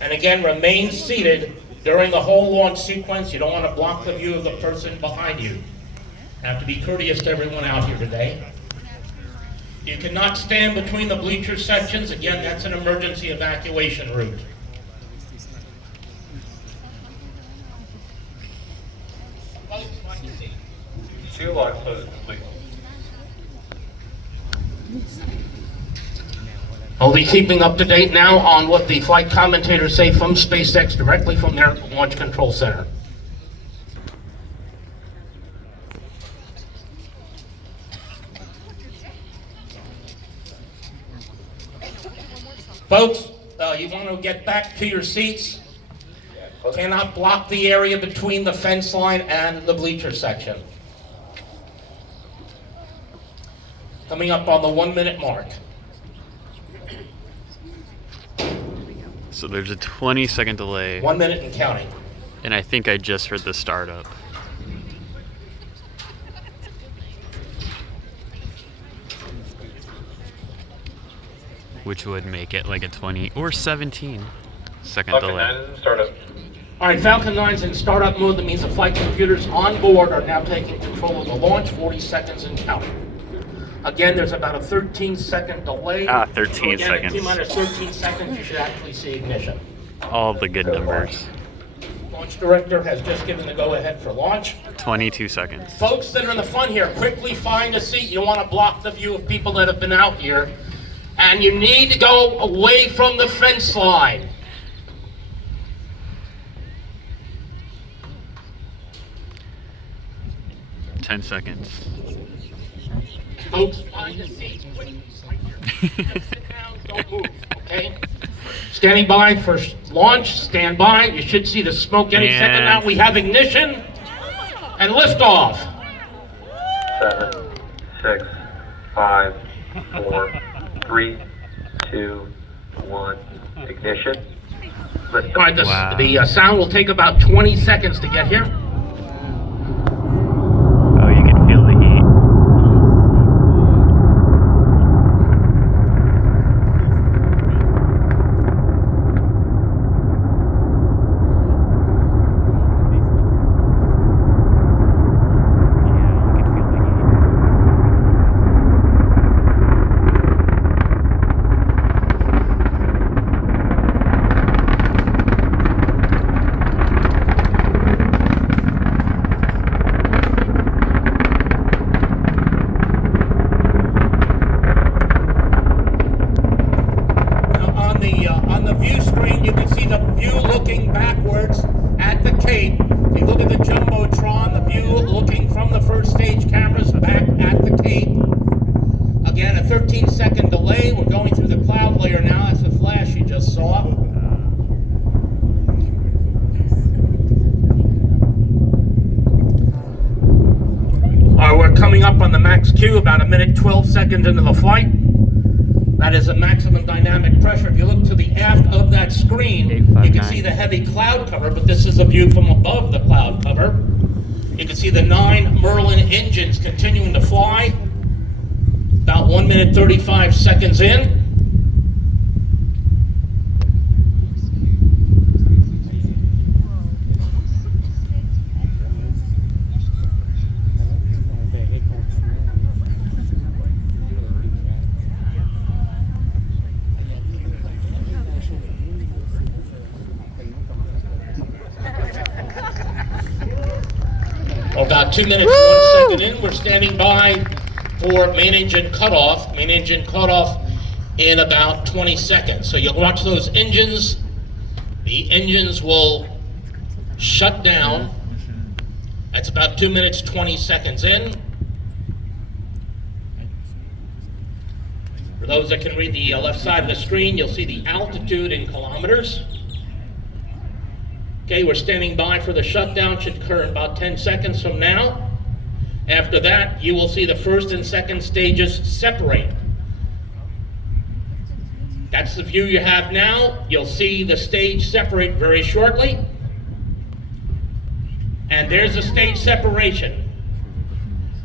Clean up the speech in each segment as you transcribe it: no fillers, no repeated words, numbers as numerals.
And again, remain seated during the whole launch sequence. You don't want to block the view of the person behind you. Have to be courteous to everyone out here today. You cannot stand between the bleacher sections. Again, that's an emergency evacuation route. Fuel line closed, please. I'll be keeping up to date now on what the flight commentators say from SpaceX directly from their launch control center. Folks, you want to get back to your seats. Cannot block the area between the fence line and the bleacher section. Coming up on the 1 minute mark. So there's a 20-second delay. 1 minute and counting. And I think I just heard the startup. Which would make it like a 20 or 17-second delay. Falcon 9, startup. All right, Falcon 9's in startup mode. That means the flight computers on board are now taking control of the launch. 40 seconds and counting. Again, there's about a 13-second delay. 13 so again, seconds. At T-minus 13 seconds, you should actually see ignition. All the good numbers. Launch director has just given the go-ahead for launch. 22 seconds. Folks that are in the front here, quickly find a seat. You don't want to block the view of people that have been out here. And you need to go away from the fence line. Ten seconds. Folks, find a seat. Sit down, don't move, okay? Standing by for launch, stand by. You should see the smoke any second now. We have ignition and liftoff. 7, 6, 5, 4, 3, 2, 1. Ignition. Lift All right, Wow. the sound will take about 20 seconds to get here. Oh, you can feel the heat. On the view screen, you can see the view looking backwards at the Cape. If you look at the Jumbotron, the view looking from the first stage cameras back at the Cape. Again, a 13-second delay. We're going through the cloud layer now. That's the flash you just saw. We're coming up on the max Q, about a minute, 12 seconds into the flight. That is a maximum dynamic pressure. If you look to the aft of that screen, you can see the heavy cloud cover, but this is a view from above the cloud cover. You can see the 9 Merlin engines continuing to fly. About 1 minute, 35 seconds in. About 2 minutes, 1 second in, we're standing by for main engine cutoff. Main engine cutoff in about 20 seconds. So you'll watch those engines. The engines will shut down. That's about 2 minutes, 20 seconds in. For those that can read the left side of the screen, you'll see the altitude in kilometers. Okay, we're standing by for the shutdown. Should occur in about 10 seconds from now. After that, you will see the first and second stages separate. That's the view you have now. You'll see the stage separate very shortly. And there's the stage separation.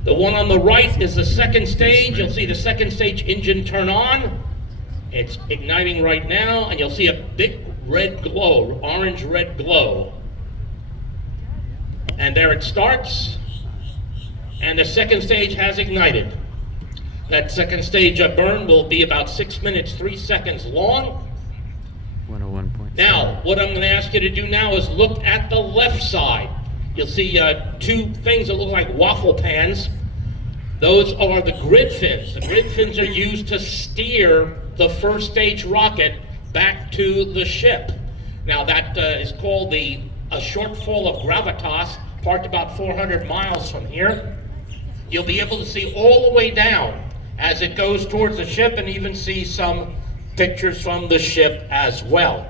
The one on the right is the second stage. You'll see the second stage engine turn on. It's igniting right now, and you'll see a big red glow, orange-red glow. And there it starts, and the second stage has ignited. That second stage burn will be about 6 minutes, 3 seconds long. 101.7. Now, what I'm going to ask you to do now is look at the left side. You'll see two things that look like waffle pans. Those are the grid fins. The grid fins are used to steer the first stage rocket back to the ship. Now, that is called a shortfall of gravitas, parked about 400 miles from here. You'll be able to see all the way down as it goes towards the ship, and even see some pictures from the ship as well.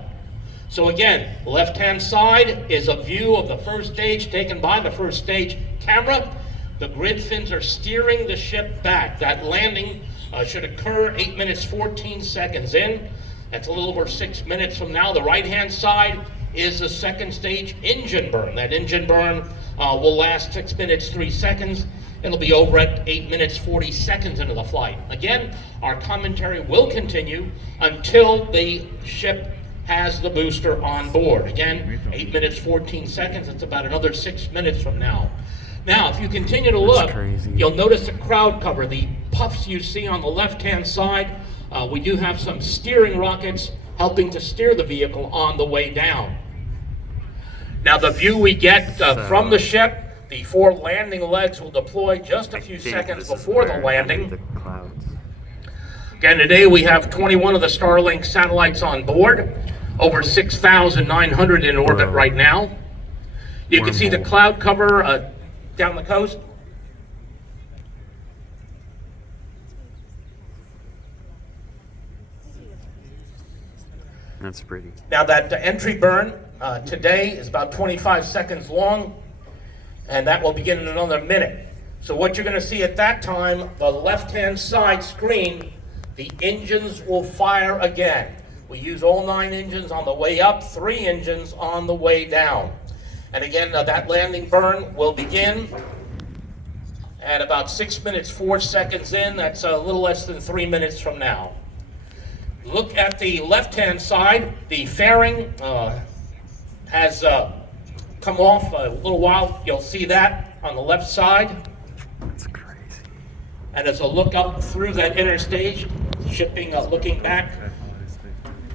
So again, left-hand side is a view of the first stage taken by the first stage camera. The grid fins are steering the ship back. That landing should occur 8 minutes 14 seconds in. That's a little over 6 minutes from now. The right-hand side is the second stage engine burn. That engine burn will last 6 minutes 3 seconds. It'll be over at 8 minutes 40 seconds into the flight. Again, our commentary will continue until the ship has the booster on board. Again, 8 minutes 14 seconds. It's about another 6 minutes from now. Now, if you continue to look, you'll notice the crowd cover, the puffs you see on the left-hand side. We do have some steering rockets helping to steer the vehicle on the way down. Now, the view we get from the ship, the 4 landing legs will deploy just a few seconds before the landing. Again, today we have 21 of the Starlink satellites on board, over 6,900 in orbit right now. You can see the cloud cover down the coast. That's pretty. Now that entry burn today is about 25 seconds long, and that will begin in another minute. So what you're going to see at that time, the left-hand side screen, the engines will fire again. We use all 9 engines on the way up, 3 engines on the way down. And again, that landing burn will begin at about 6 minutes 4 seconds in. That's a little less than 3 minutes from now. Look at the left-hand side. The fairing has come off a little while. You'll see that on the left side. That's crazy. And as a look up through that inner stage, shipping looking back,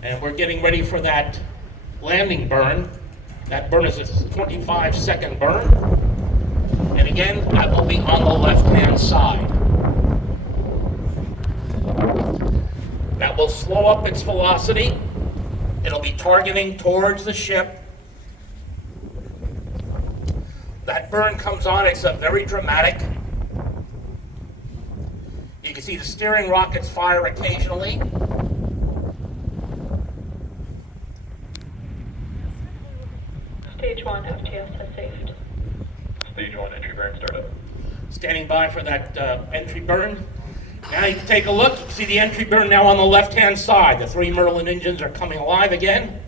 and we're getting ready for that landing burn. That burn is a 25-second burn. And again, that will be on the left-hand side. That will slow up its velocity. It'll be targeting towards the ship. That burn comes on, it's very dramatic. You can see the steering rockets fire occasionally. Stage 1 FTS has saved. Stage 1 entry burn startup. Standing by for that entry burn. Now you can take a look. You can see the entry burn now on the left-hand side. The 3 Merlin engines are coming alive again,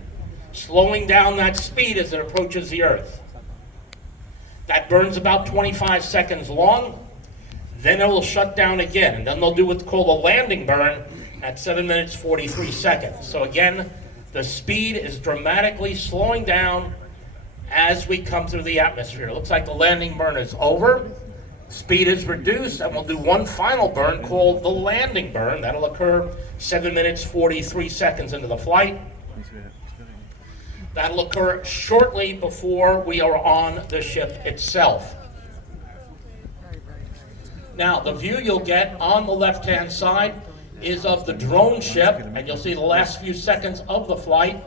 slowing down that speed as it approaches the Earth. That burn's about 25 seconds long. Then it will shut down again, and then they'll do what's called a landing burn at 7 minutes 43 seconds. So again, the speed is dramatically slowing down as we come through the atmosphere. It looks like the landing burn is over. Speed is reduced, and we'll do one final burn called the landing burn. That'll occur 7 minutes 43 seconds into the flight. That'll occur shortly before we are on the ship itself. Now, the view you'll get on the left-hand side is of the drone ship, and you'll see the last few seconds of the flight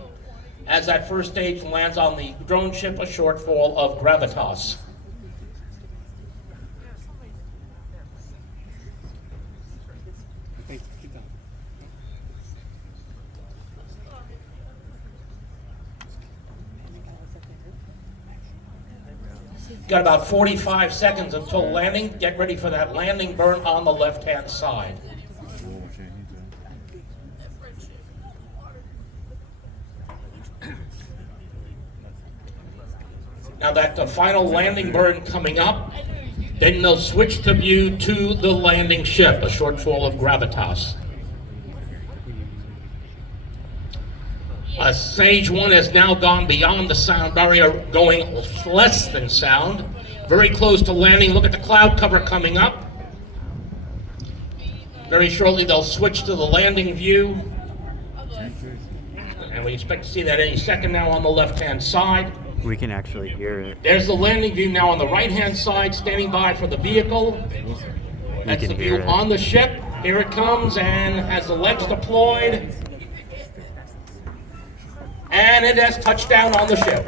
as that first stage lands on the drone ship, a shortfall of gravitas. Got about 45 seconds until landing. Get ready for that landing burn on the left-hand side. Now that the final landing burn coming up, then they'll switch the view to the landing ship, a shortfall of gravitas. Stage 1 has now gone beyond the sound barrier, going less than sound. Very close to landing. Look at the cloud cover coming up. Very shortly they'll switch to the landing view. And we expect to see that any second now on the left-hand side. We can actually hear it. There's the landing view now on the right-hand side, standing by for the vehicle. That's the view on the ship. Here it comes and has the legs deployed. And it has touched down on the ship.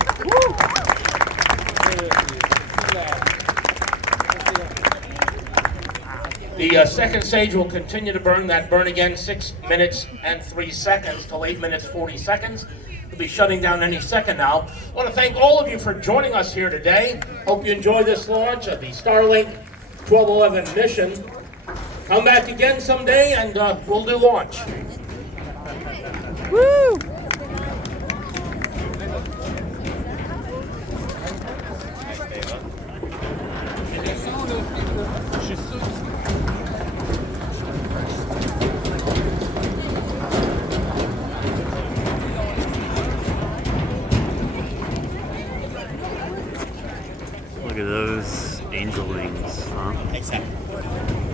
The second stage will continue to burn. That burn again 6 minutes and 3 seconds till 8 minutes 40 seconds. We'll be shutting down any second now. I want to thank all of you for joining us here today. Hope you enjoy this launch of the Starlink 1211 mission. Come back again someday and we'll do launch. Woo! Look at those angel wings, huh? Exactly.